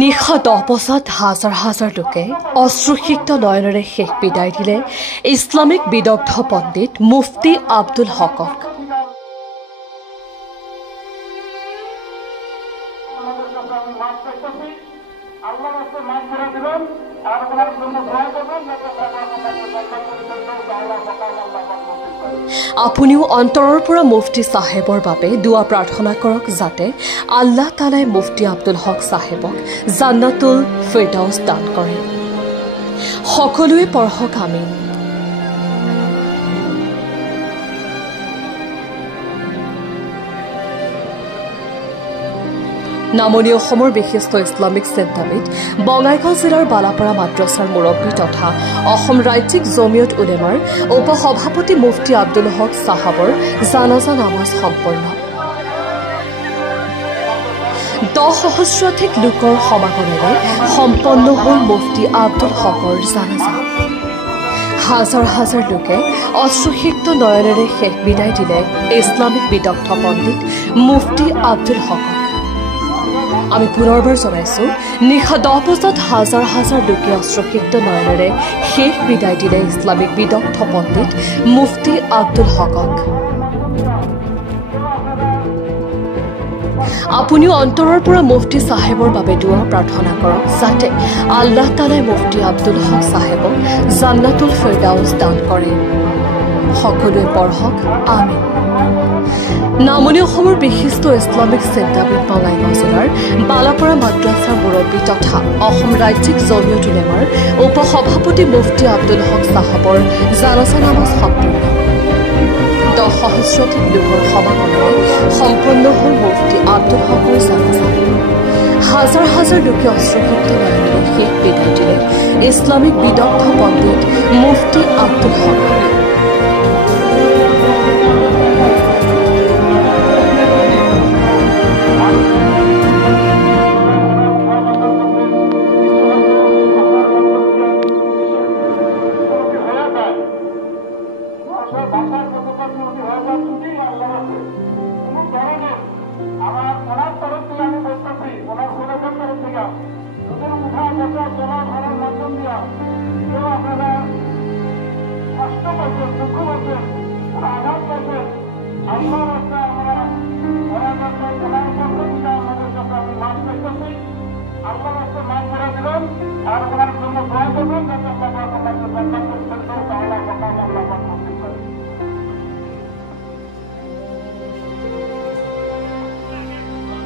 নিশা 10 বজাত হাজাৰ হাজাৰ লোকে অশ্ৰুসিক্ত নয়নেৰে শেষ বিদায় দিলে ইছলামিক বিদগ্ধ পণ্ডিত মুফতি আব্দুল হকক। আপুনিও অন্তৰৰ পৰা মুফতি চাহেবৰ বাবে দুৱা প্ৰাৰ্থনা কৰক যাতে আল্লাহ তাআলাই মুফতি আব্দুল হক চাহেবক জান্নাতুল ফিৰদাউছ দান কৰে। সকলোৱে পঢ়ক আমিন। নামনি অসমৰ বিশিষ্ট ইছলামিক চিন্তাবিদ বঙাইগাঁও জিলাৰ বালাপাৰা মাদ্ৰাছাৰ মুৰব্বী তথা অসম ৰাজ্যিক জমিয়ত উলেমাৰ উপসভাপতি মুফতি আব্দুল হক চাহাবৰ জানাজা নামাজ সম্পন্ন। 10 সহস্ৰাধিক লোকৰ সমাগমেৰে সম্পন্ন হ'ল মুফতি আব্দুল হকৰ জানাজা। হাজাৰ হাজাৰ লোকে অশ্ৰুসিক্ত নয়নেৰে শেষ বিদায় দিলে ইছলামিক বিদগ্ধ পণ্ডিত মুফতি আব্দুল হকক। আমি পুনৰবাৰ জনাইছো, নিশা 10 বজাত হাজাৰ হাজাৰ লোকে অশ্ৰুসিক্ত নয়নেৰে শেষ বিদায় দিলে ইছলামিক বিদগ্ধ পণ্ডিত মুফতি আব্দুল হকক। আপুনিও অন্তৰৰ পৰা মুফতি চাহেবৰ বাবে দুৱা প্ৰাৰ্থনা কৰক যাতে আল্লাহ তাআলাই মুফতি আব্দুল হক চাহেবক জান্নাতুল ফিৰদাউছ দান কৰে। সকলোৱে পঢ়ক আমিন। নামনি অসমৰ বিশিষ্ট ইছলামিক চিন্তাবিদ বঙাইগাঁও জিলাৰ বালাপাৰা মাদ্ৰাছাৰ মুৰব্বী তথা অসম ৰাজ্যিক জমিয়ত উলেমাৰ উপসভাপতি মুফতি আব্দুল হক চাহাবৰ জানাজা নামাজ সম্পন্ন। 10 সহস্ৰাধিক লোকৰ সমাগমেৰে সম্পন্ন হ'ল মুফতি আব্দুল হকৰ জানাজা। হাজাৰ হাজাৰ লোকে অশ্ৰুসিক্ত নয়নেৰে শেষ বিদায় দিলে ইছলামিক বিদগ্ধ পণ্ডিত মুফতি আব্দুল হক।